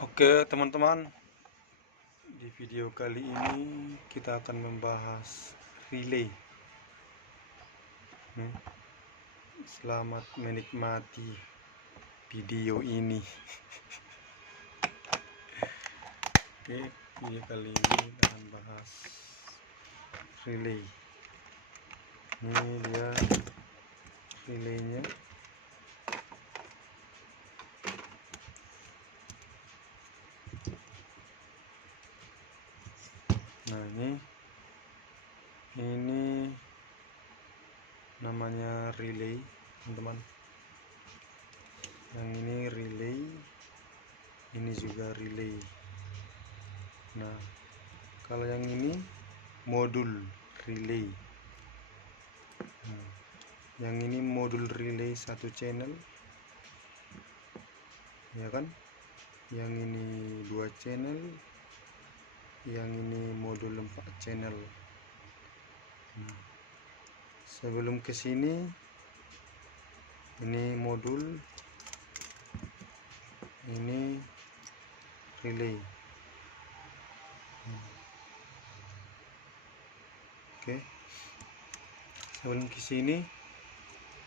Oke teman-teman, di video kali ini kita akan membahas relay. Selamat menikmati video ini. Oke, video kali ini kita akan bahas relay. Ini dia relaynya. Nah, ini namanya relay, teman-teman. Yang ini relay, ini juga relay. Nah, kalau yang ini modul relay. Nah, yang ini modul relay satu channel, ya kan? Yang ini 2 channel, yang ini modul 4 channel. Nah, sebelum ke sini ini modul, ini relay. Oke, sebelum ke sini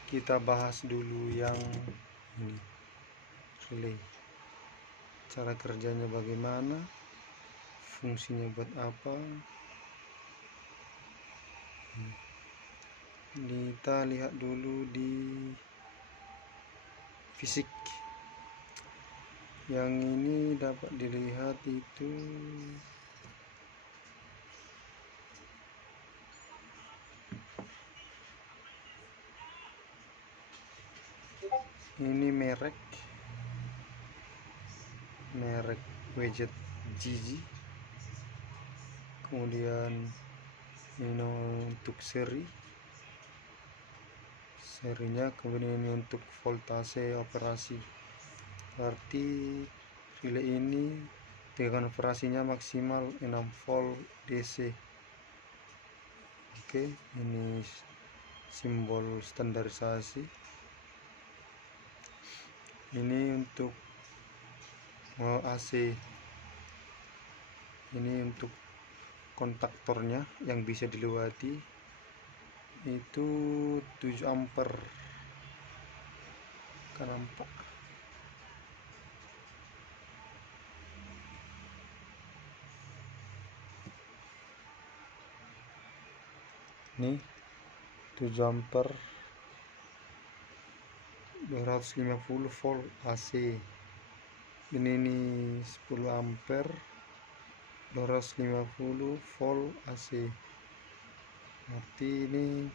kita bahas dulu yang ini relay, cara kerjanya bagaimana, fungsinya buat apa. Kita lihat dulu di fisik. Yang ini dapat dilihat itu ini merek widget Gigi, kemudian ini untuk serinya, kemudian ini untuk voltase operasi. Berarti relay ini tegangan operasinya maksimal 6 volt DC. Oke, ini simbol standarisasi. Ini untuk AC. Ini untuk kontaktornya yang bisa dilewati itu 7 ampere. Kan nampak. Nih 7 ampere 250 volt AC. Ini 10 ampere 250 volt AC. Berarti ini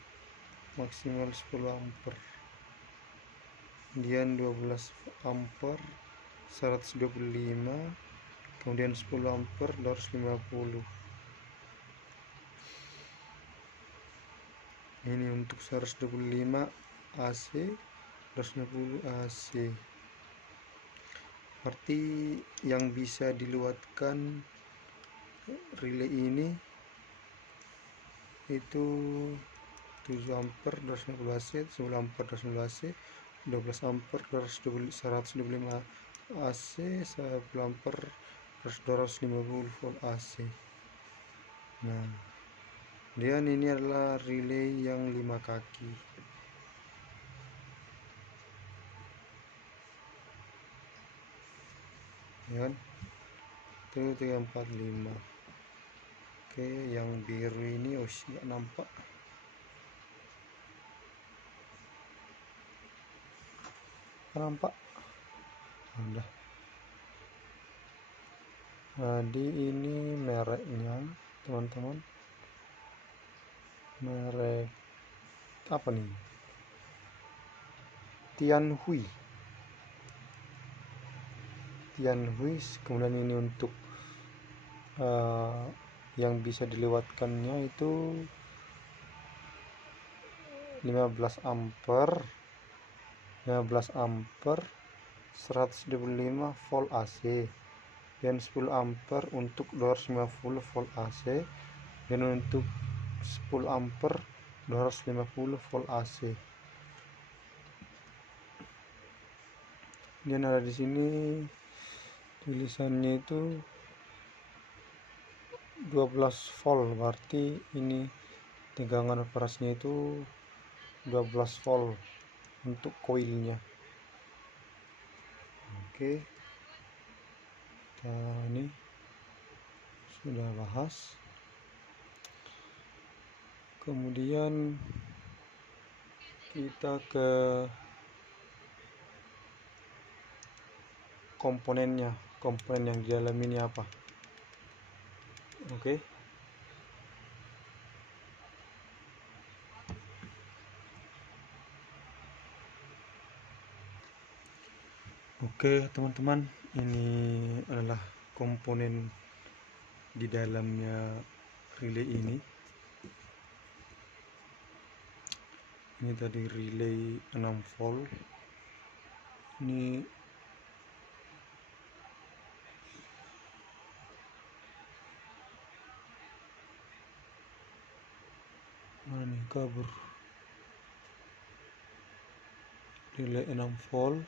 maksimal 10 ampere. Kemudian 12 ampere 125, kemudian 10 ampere 250. Ini untuk 125 AC, 250 AC. Berarti yang bisa dilewatkan relay ini itu 7 ampere 250 AC, 10 ampere 250 AC, 12 ampere 125 AC, 10 ampere 250 volt AC. Nah, dan ini adalah relay yang 5 kaki. Ya kan? Itu 345. Oke, yang biru ini nggak nampak. Nampak? Udah. Jadi ini mereknya, teman-teman. Merek apa nih? Tianhui. Kemudian ini untuk yang bisa dilewatkannya itu 15 ampere 125 volt AC, dan 10 ampere untuk 250 volt AC, dan untuk 10 ampere 250 volt AC. Dan ada di sini rilisannya itu 12 volt, berarti ini tegangan operasinya itu 12 volt untuk koilnya. Oke, kita ini sudah bahas. Kemudian kita ke komponennya, komponen yang di dalam ini apa. Oke, teman-teman, ini adalah komponen di dalamnya relay ini. Ini tadi relay 6 volt. Ini mana nih kabur. Relay 6 volt.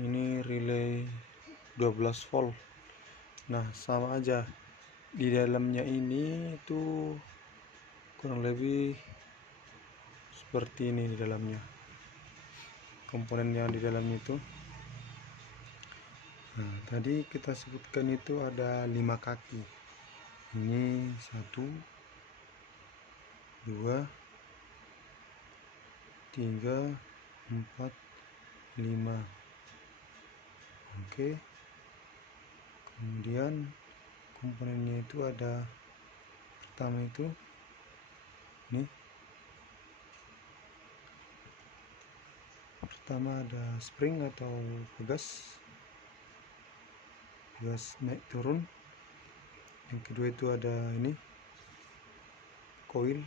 Ini relay 12 volt. Nah, sama aja. Di dalamnya ini itu kurang lebih seperti ini di dalamnya. Komponen yang di dalamnya itu. Nah, tadi kita sebutkan itu ada 5 kaki. Ini 1, 2, 3, 4, 5. Oke. Kemudian komponennya itu ada, pertama itu ini. Pertama ada spring atau pegas naik turun. Yang kedua itu ada ini koil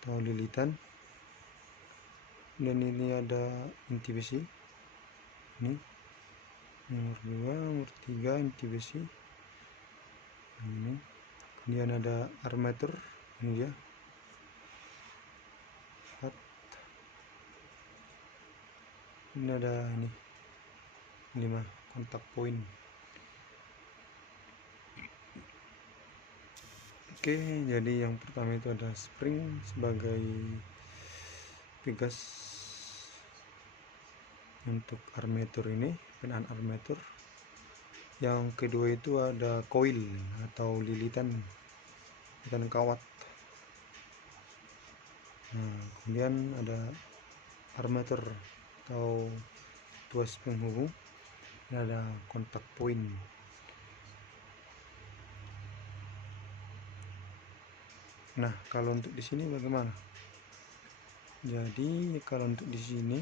atau lilitan, dan ini ada inti besi ini nomor 2, nomor 3 inti besi ini. Kemudian ada armatur, ini dia 4. Ini ada ini 5 kontak point. Oke, jadi yang pertama itu ada spring sebagai pegas untuk armatur ini, penaan armatur. Yang kedua itu ada coil atau lilitan kawat. Nah, kemudian ada armatur atau tuas penghubung, dan ada kontak point. Nah, kalau untuk di sini bagaimana? Jadi kalau untuk di sini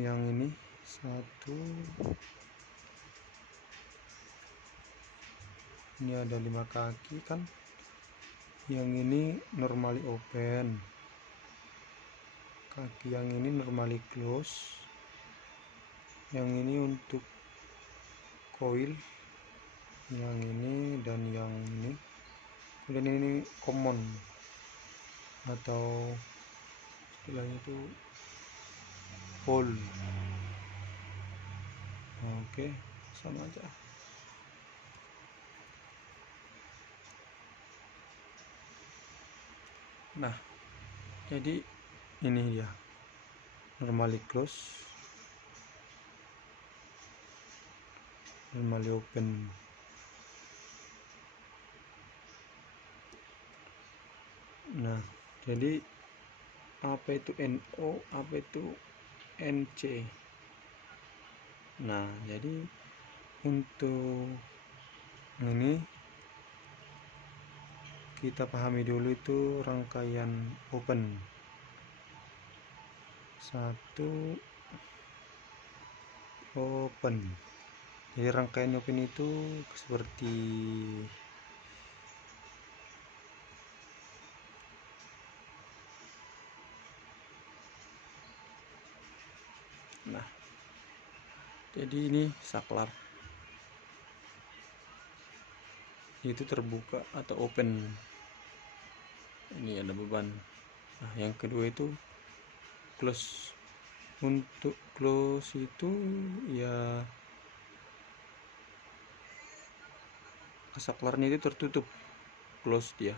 yang ini 1, ini ada 5 kaki kan. Yang ini normally open, kaki yang ini normally close. Yang ini untuk coil, yang ini dan yang ini. Kemudian ini common atau istilahnya itu pole. Oke, sama aja. Nah, jadi ini dia normally close, normally open. Nah, jadi apa itu NO, apa itu NC. Nah, jadi untuk ini kita pahami dulu itu rangkaian open. 1 open. Jadi rangkaian open itu seperti nah, jadi ini saklar. itu terbuka atau open. Ini ada beban. Nah, yang kedua itu close. Untuk close itu ya saklarnya itu tertutup, close dia.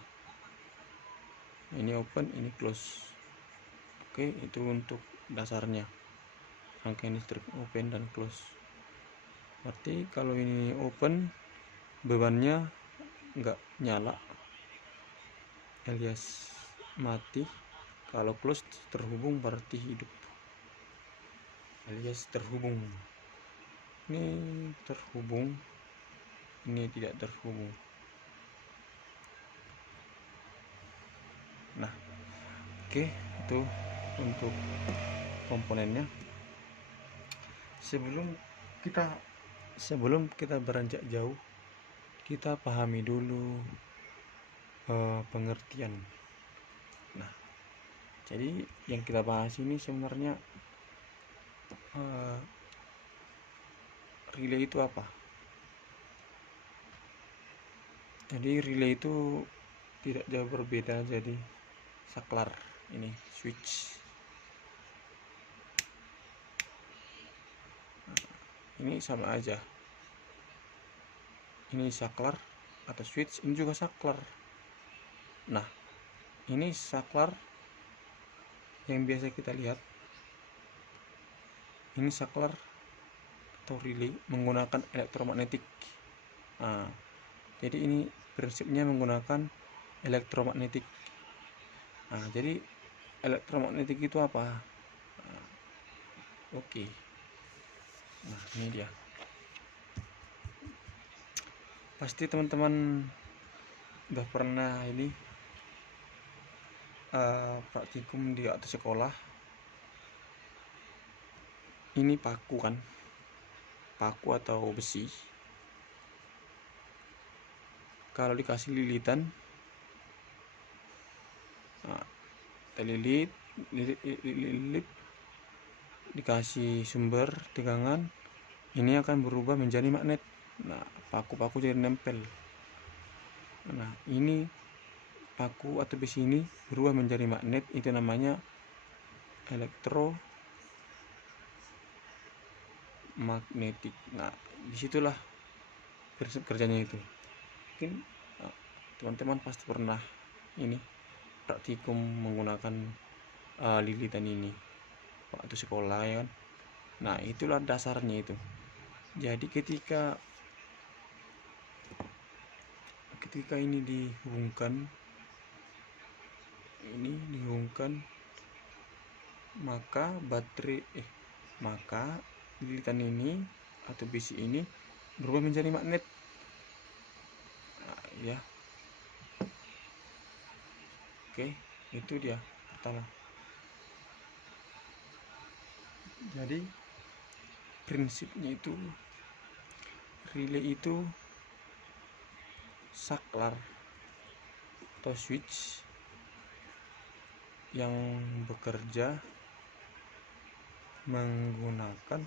Ini open, ini close. Oke, itu untuk dasarnya rangkaian listrik open dan close. Berarti kalau ini open, bebannya nggak nyala alias mati. Kalau close terhubung berarti hidup alias terhubung. Ini terhubung, ini tidak terhubung. Nah, oke, itu untuk komponennya. Sebelum kita beranjak jauh, kita pahami dulu pengertian. Nah, jadi yang kita bahas ini sebenarnya relay itu apa? Jadi relay itu tidak jauh berbeda jadi saklar, ini switch. Ini sama aja. Ini saklar atau switch, ini juga saklar. Nah, ini saklar yang biasa kita lihat. Ini saklar atau relay menggunakan elektromagnetik. Nah, jadi ini prinsipnya menggunakan elektromagnetik. Nah, jadi elektromagnetik itu apa? Nah, oke. Nah, ini dia. Pasti teman-teman udah pernah ini praktikum di atas sekolah. Ini paku kan, paku atau besi. Kalau dikasih lilitan, nah, lilit, dikasih sumber tegangan, ini akan berubah menjadi magnet. Nah, paku-paku jadi nempel. Nah, ini paku atau besi ini berubah menjadi magnet, itu namanya elektromagnetik. Nah, disitulah prinsip kerjanya itu. Mungkin teman-teman pasti pernah ini praktikum menggunakan lilitan ini waktu sekolah, ya kan. Nah, itulah dasarnya itu. Jadi ketika ini dihubungkan, maka lilitan ini atau besi ini berubah menjadi magnet. Nah, ya. Oke, itu dia pertama. Jadi prinsipnya itu relay itu saklar atau switch yang bekerja menggunakan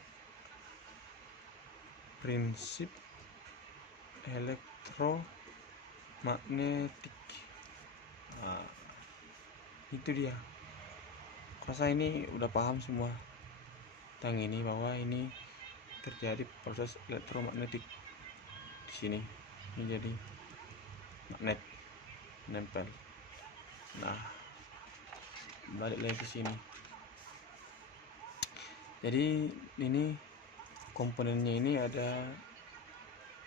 prinsip elektromagnetik. Nah, itu dia. Rasa ini udah paham semua tentang ini, bahwa ini terjadi proses elektromagnetik di sini. Ini jadi magnet nempel. Nah, balik lagi ke sini. Jadi ini komponennya ini ada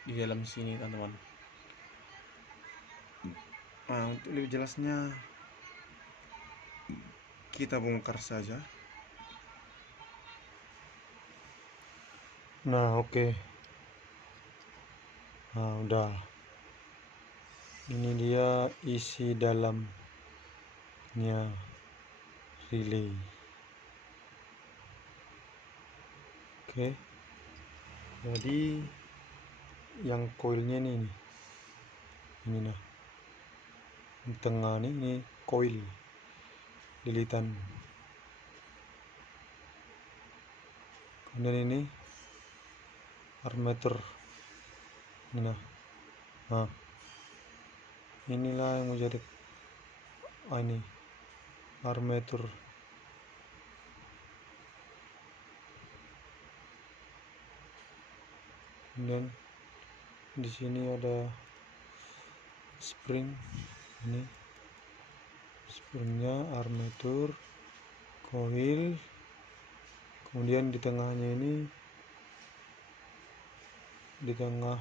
di dalam sini, teman-teman. Nah, untuk lebih jelasnya kita bongkar saja. Nah, oke. Nah, udah. Ini dia isi dalamnya relay. Oke. Jadi yang koilnya ini nah. Di tengah ini koil lilitan. Kemudian ini armatur. Nah, inilah yang menjadi ini armatur. Kemudian di sini ada spring, ini springnya, armatur, coil, kemudian di tengahnya ini, di tengah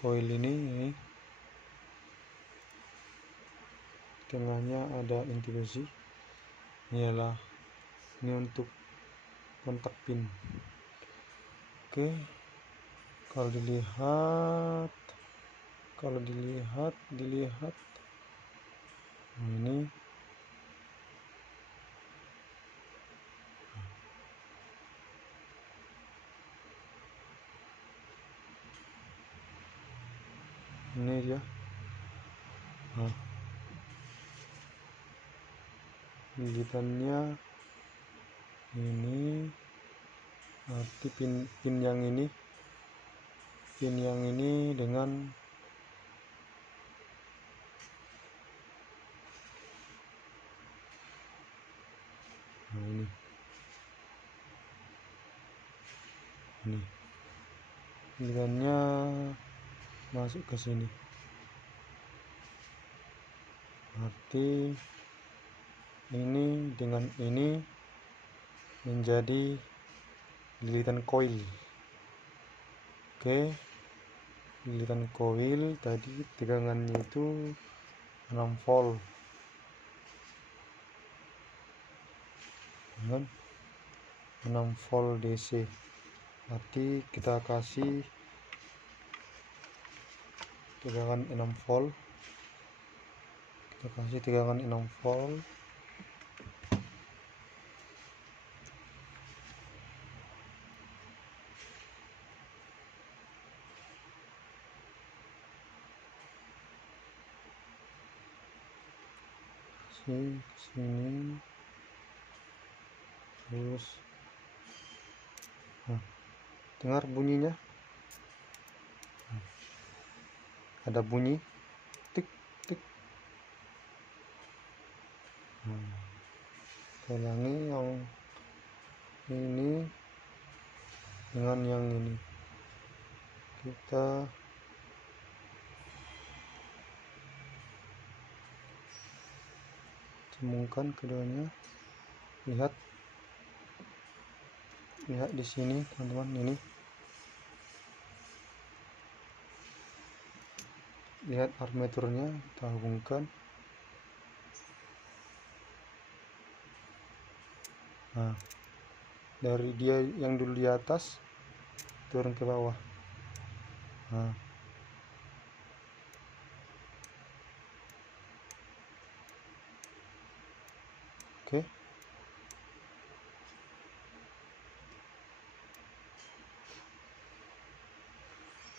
coil ini tengahnya ada inti besi. Ini untuk kontak pin. Oke, kalau dilihat nah ini dia. Nah, lilitannya ini, arti pin yang ini dengan ini lilitannya masuk ke sini, arti ini dengan ini menjadi lilitan coil. Oke, lilitan coil tadi tegangannya itu 6 volt, kan 6 volt DC. Berarti kita kasih tegangan 6 volt, sini terus. Nah, dengar bunyinya, ada bunyi tik tik. Ulangi yang ini dengan yang ini, kita sambungkan keduanya. Lihat di sini teman-teman, ini lihat armaturnya kita hubungkan. Nah, dari dia yang dulu di atas turun ke bawah. Nah, oke.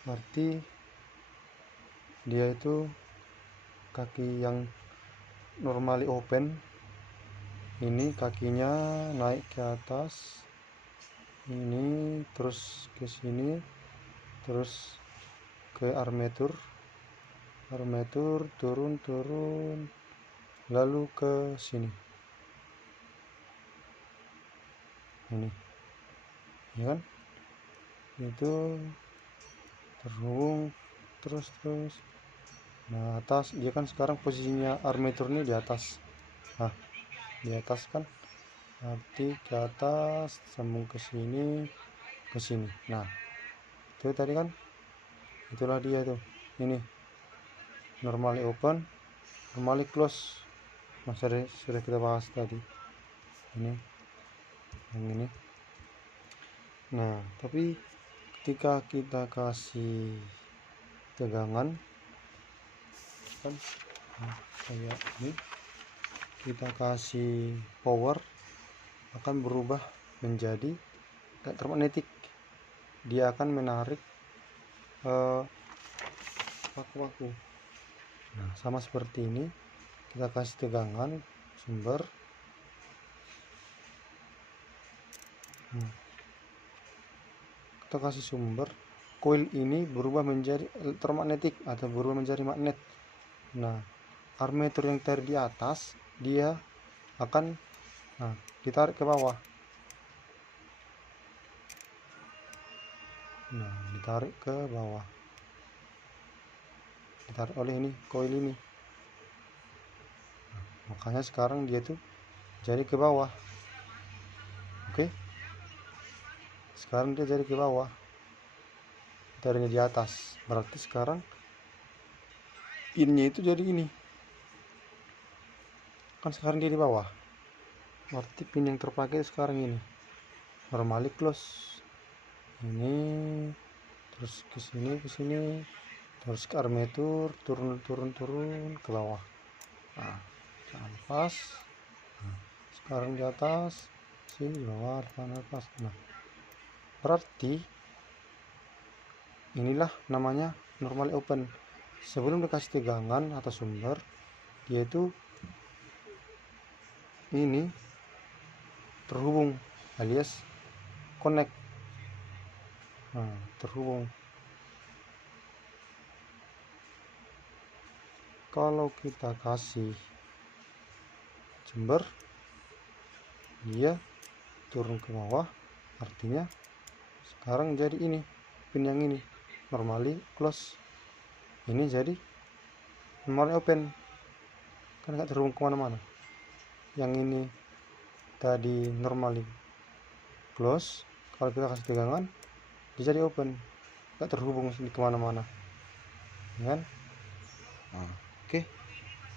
Berarti dia itu kaki yang normally open, ini kakinya naik ke atas, ini terus ke sini, terus ke armatur, turun lalu ke sini, ini ya kan, itu terhubung terus. Nah, atas dia kan sekarang posisinya armaturnya di atas. Nah, di atas kan, arti ke atas sambung ke sini, nah itu tadi kan, itulah dia tuh, ini normally open, normally close. Sudah kita bahas tadi, ini yang ini. Nah, tapi ketika kita kasih tegangan kan, kayak ini, kita kasih power, akan berubah menjadi elektromagnetik. Dia akan menarik paku-paku. Nah, sama seperti ini, kita kasih tegangan sumber. Kita kasih sumber, coil ini berubah menjadi elektromagnetik atau berubah menjadi magnet. Nah, armatur yang tadi di atas dia akan ditarik ke bawah. Nah, ditarik ke bawah, ditarik oleh ini koil ini. Makanya sekarang dia tuh jadi ke bawah. Oke, sekarang dia jadi ke bawah, tadinya di atas. Berarti sekarang innya itu jadi ini, kan sekarang dia di bawah. Berarti pin yang terpakai sekarang ini normally close, ini terus ke sini, terus ke armatur, turun ke bawah. Nah, jangan lepas. Nah, sekarang di atas, sini di bawah, depan atas. Nah, berarti inilah namanya normally open. Sebelum dikasih tegangan atau sumber, dia itu ini terhubung alias connect. Nah, terhubung. Kalau kita kasih sumber, dia turun ke bawah, artinya sekarang jadi ini pin yang ini normally close, ini jadi normally open, kan nggak terhubung kemana-mana. Yang ini tadi normally close, kalau kita kasih tegangan dia jadi open, nggak terhubung di kemana-mana, kan? Oke,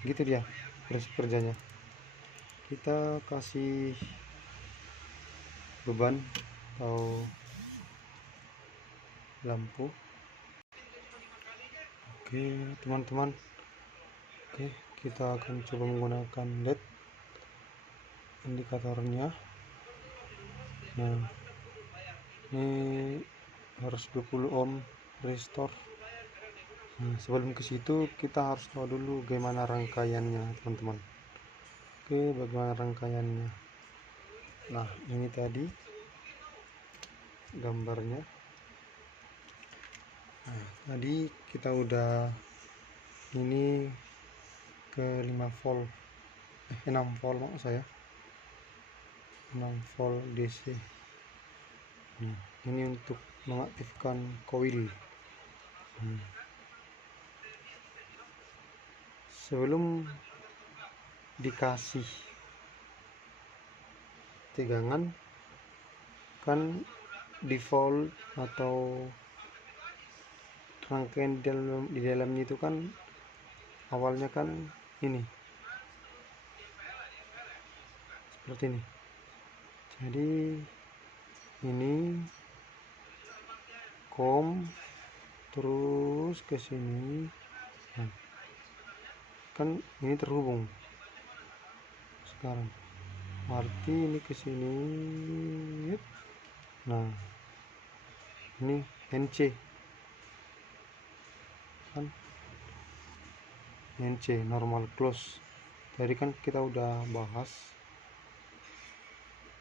gitu dia prinsip kerjanya. Kita kasih beban atau lampu. Oke teman-teman, oke kita akan coba menggunakan LED indikatornya. Nah, ini harus 20 ohm resistor. Nah, sebelum ke situ kita harus tahu dulu bagaimana rangkaiannya teman-teman. Oke, bagaimana rangkaiannya. Nah, ini tadi gambarnya. Nah, tadi kita udah ini ke 5 volt 6 volt maksud saya, 6 volt DC. Nah, ini untuk mengaktifkan koil. Sebelum dikasih tegangan kan default atau rangkaian di dalamnya itu kan awalnya kan ini seperti ini. Jadi ini kom terus ke sini. Nah, kan ini terhubung sekarang, arti ini ke sini. Nah, ini NC kan, NC normal close. Tadi kan kita udah bahas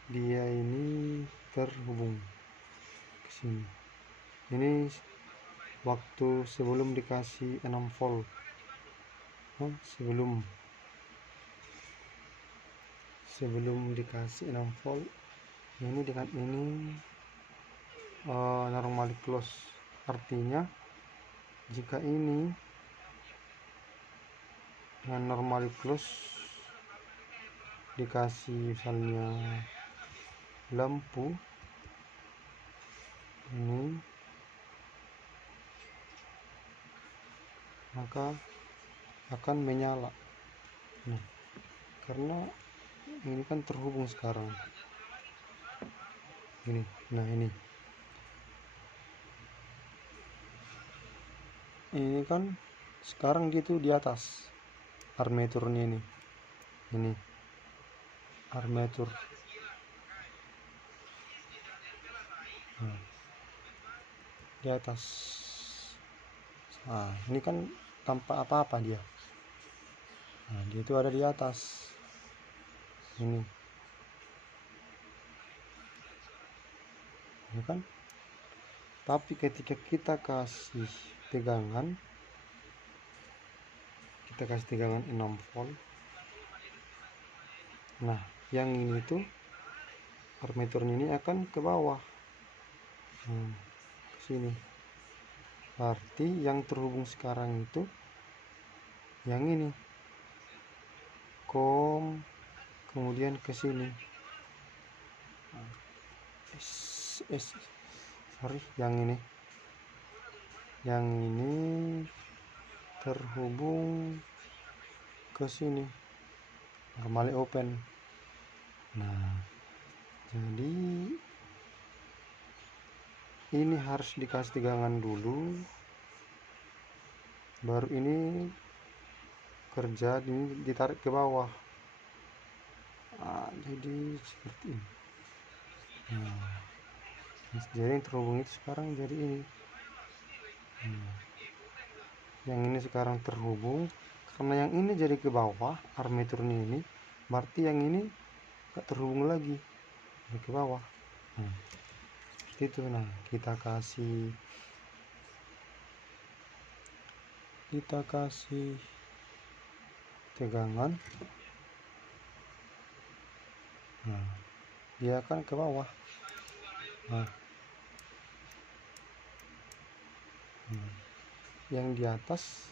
dia ini terhubung ke sini. Ini waktu sebelum dikasih 6 volt. Sebelum dikasih 6 volt, ini dengan ini normally close. Artinya jika ini dengan normally close dikasih misalnya lampu ini, maka akan menyala. Nah, karena ini kan terhubung sekarang ini. Nah, ini kan sekarang dia tuh di atas armaturnya ini armatur. Nah, di atas. Nah, ini kan tanpa apa-apa dia. Nah, dia itu ada di atas ini kan. Tapi ketika kita kasih tegangan, kita kita kasih tegangan 6 volt. Nah, yang ini tuh armaturnya ini akan ke bawah, ke sini. Berarti yang terhubung sekarang itu yang ini, kemudian ke sini. Yang ini terhubung ke sini, normally open. Nah, jadi ini harus dikasih tegangan dulu, baru ini kerja, ini ditarik ke bawah. Jadi seperti ini. Jadi yang terhubung itu sekarang jadi ini. Yang ini sekarang terhubung, karena yang ini jadi ke bawah armaturnya ini, berarti yang ini gak terhubung lagi, jadi ke bawah. Seperti itu. Nah, kita kasih tegangan, nah dia akan ke bawah. Yang di atas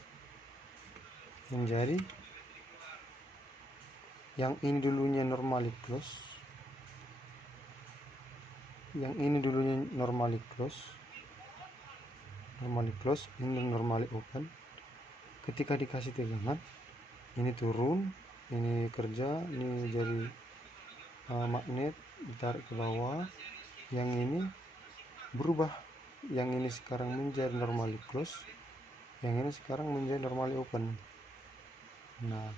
menjadi, yang ini dulunya normally close, yang ini dulunya normally close, ini normally open. Ketika dikasih tegangan, ini turun, ini kerja, ini jadi magnet, ditarik ke bawah. Yang ini berubah, yang ini sekarang menjadi normally close, yang ini sekarang menjadi normally open. Nah,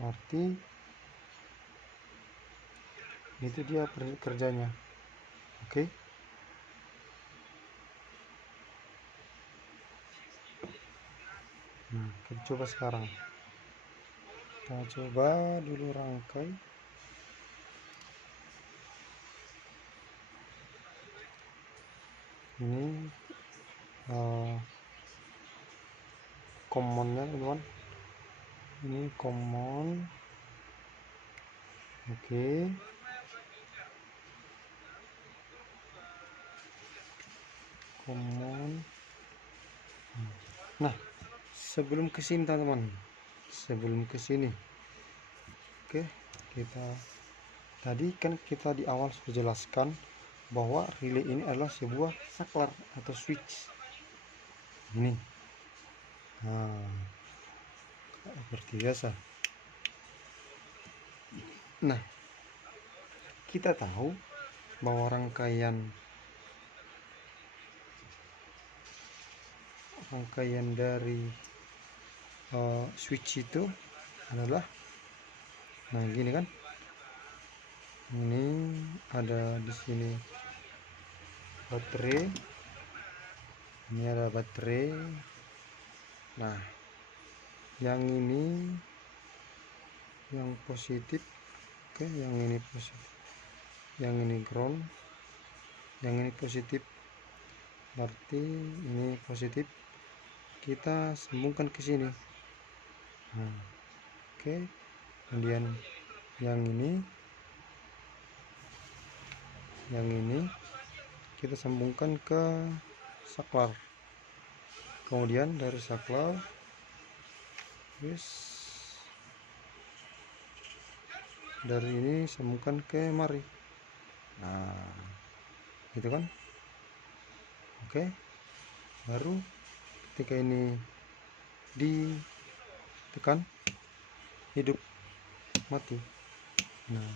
berarti itu dia kerjanya. Oke. Nah, kita coba sekarang. Kita coba dulu rangkai. Ini commonnya, teman. Ini common. Oke. Common. Nah, sebelum ke sini teman-teman, oke, tadi kan kita di awal sudah jelaskan bahwa relay ini adalah sebuah saklar atau switch ini. Nah, seperti biasa. Nah, kita tahu bahwa rangkaian dari switch itu adalah, nah gini kan, ini ada di sini baterai, ini ada baterai. Nah, yang ini yang positif, oke, yang ini positif, yang ini ground, yang ini positif, berarti ini positif, kita sambungkan ke sini. Nah, oke, kemudian yang ini kita sambungkan ke saklar, kemudian dari saklar dari ini sambungkan ke mari. Nah, gitu kan. Oke, baru ketika ini ditekan, hidup, mati. Nah,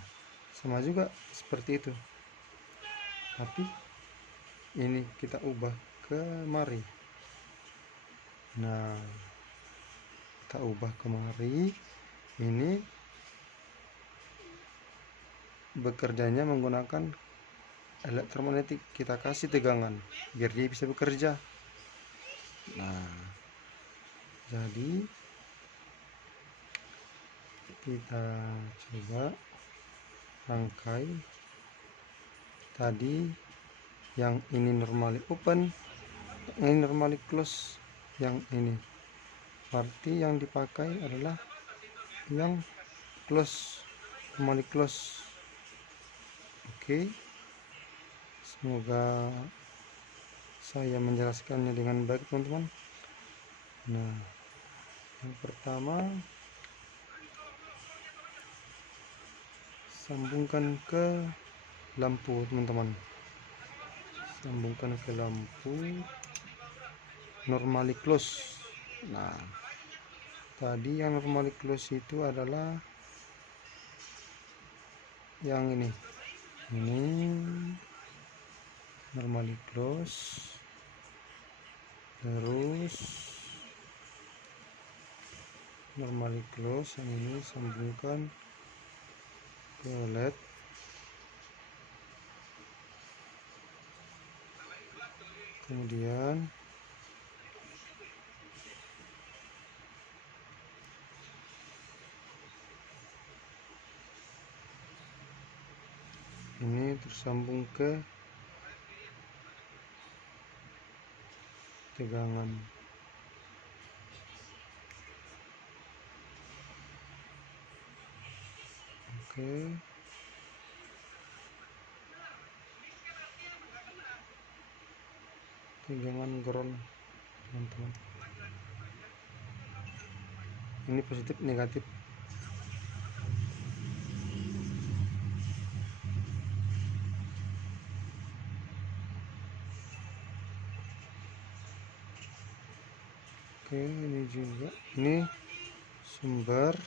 sama juga seperti itu, tapi ini kita ubah ke mari. Nah, kita ubah ke mari, ini bekerjanya menggunakan elektromagnetik. Kita kasih tegangan biar dia bisa bekerja. Nah, jadi kita coba rangkai. Tadi yang ini normally open, yang ini normally close, yang ini Berarti yang dipakai adalah yang close, normally close. Oke, semoga saya menjelaskannya dengan baik, teman-teman. Nah, yang pertama, sambungkan ke lampu, teman-teman. Sambungkan ke lampu, normally close. Nah, tadi yang normally close itu adalah yang ini normally close, terus normally close yang ini sambungkan ke LED, kemudian ini tersambung ke tegangan. Oke, tegangan ground, teman-teman. Ini positif negatif. Oke, ini juga, ini sumber,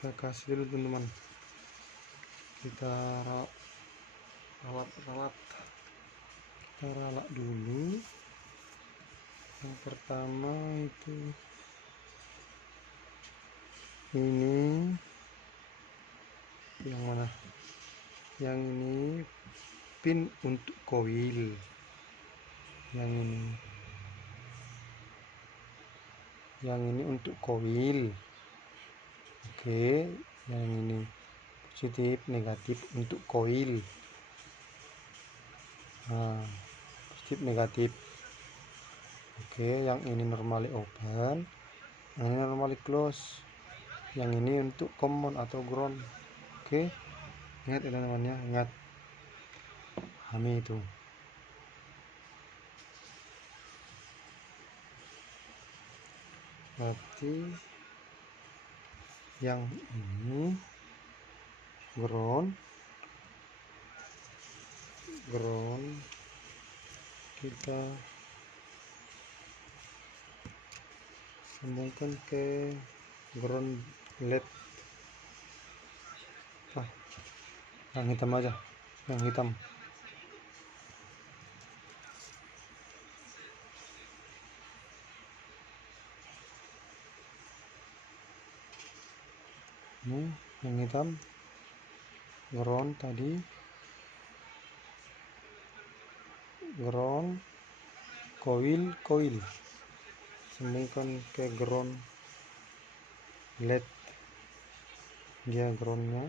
kita kasih dulu, teman-teman. Kita ralat dulu. Yang pertama itu ini, yang mana? Yang ini pin untuk koil, yang ini untuk koil. Oke, yang ini positif negatif untuk koil. Nah, positif negatif. Oke, yang ini normally open, yang ini normally close, yang ini untuk common atau ground. Oke, ingat ya teman-teman, ingat, pahami itu. Berarti yang ini ground, kita sambungkan ke ground LED. Yang hitam aja, yang hitam. Ini yang hitam, ground tadi, ground, koil, sambungkan ke ground LED, dia groundnya.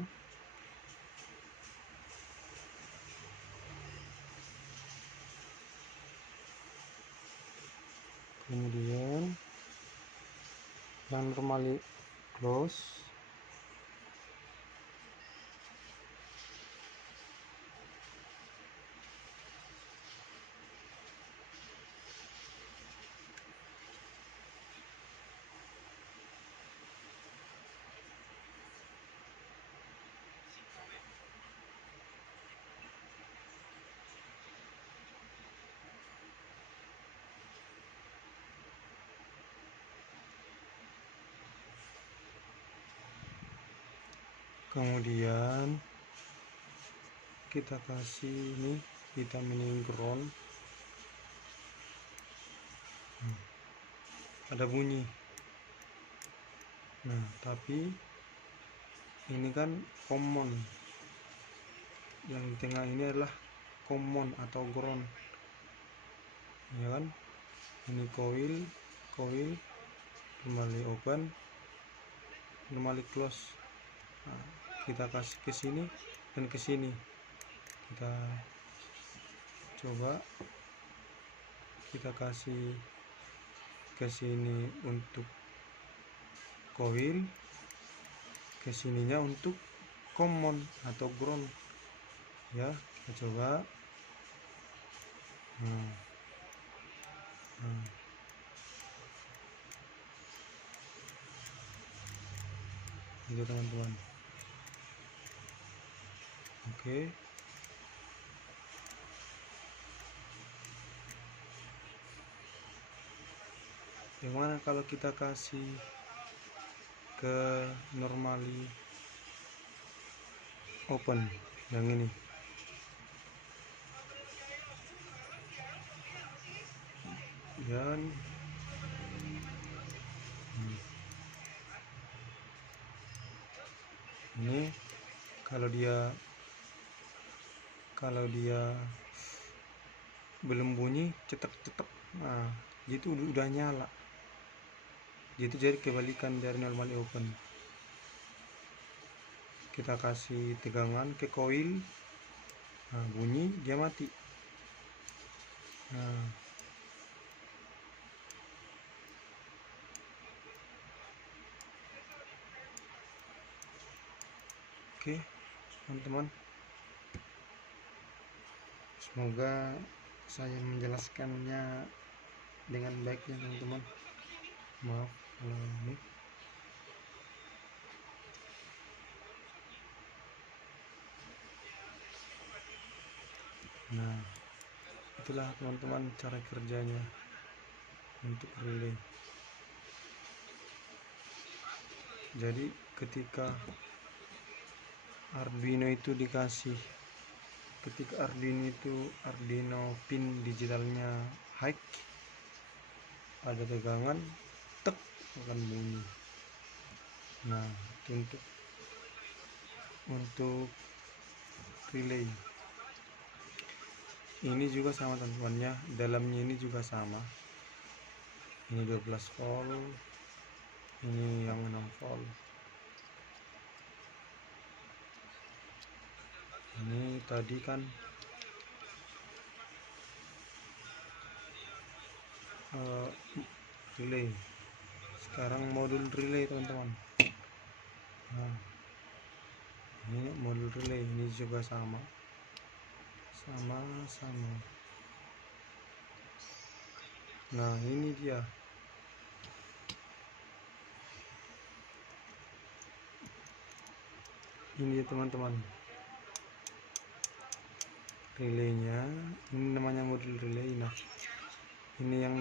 Kemudian yang normally close, Kemudian kita kasih ini vitamin ground. Ada bunyi. Nah, tapi ini kan common. Yang di tengah ini adalah common atau ground. Ya kan? Ini coil, normally open, normally close. Nah, kita kasih ke sini dan ke sini. Kita coba kita kasih ke sini untuk coil, ke sininya untuk common atau ground. Ya, kita coba. Itu teman-teman. Oke. Gimana kalau kita kasih ke normally open yang ini? Dan ini kalau dia belum bunyi cetek-cetek, nah itu udah nyala. Itu jadi kebalikan dari normally open. Kita kasih tegangan ke coil, nah bunyi dia mati. Nah, oke teman-teman, semoga saya menjelaskannya dengan baik ya teman-teman. Maaf kalau ini. Nah, itulah teman-teman cara kerjanya untuk relay. Jadi ketika Arduino pin digitalnya high, ada tegangan, tek, akan bunyi. Nah, itu untuk relay. Ini juga sama teman-teman ya, dalamnya ini juga sama. Ini 12 volt, ini yang 6 volt. Ini tadi kan relay, sekarang modul relay teman-teman. Nah, ini modul relay, ini juga sama. Nah, ini dia. Ini teman-teman, relaynya. Ini namanya modul relay. Nah, ini yang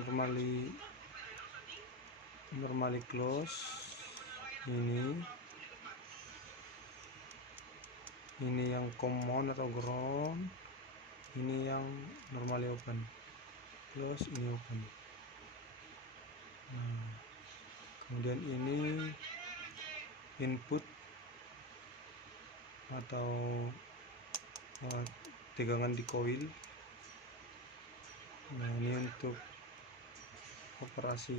normally close. Ini yang common atau ground. Ini yang normally open, close, ini open. Nah, kemudian ini input atau tegangan di coil. Nah, ini untuk operasi,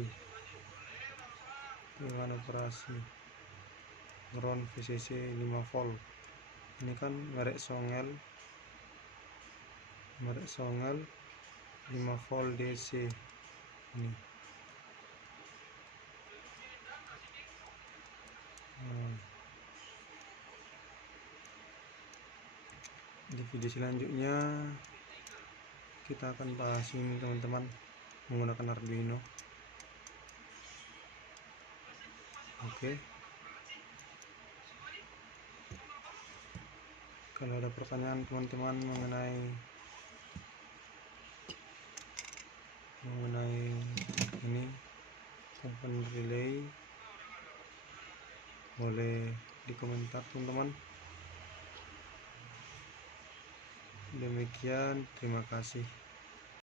tegangan operasi ground VCC 5 volt. Ini kan merek Songel 5 volt DC ini. Di video selanjutnya kita akan bahas ini teman-teman, menggunakan Arduino. Oke. Kalau ada pertanyaan teman-teman mengenai ini komponen relay, boleh di komentar teman-teman. Demikian, terima kasih.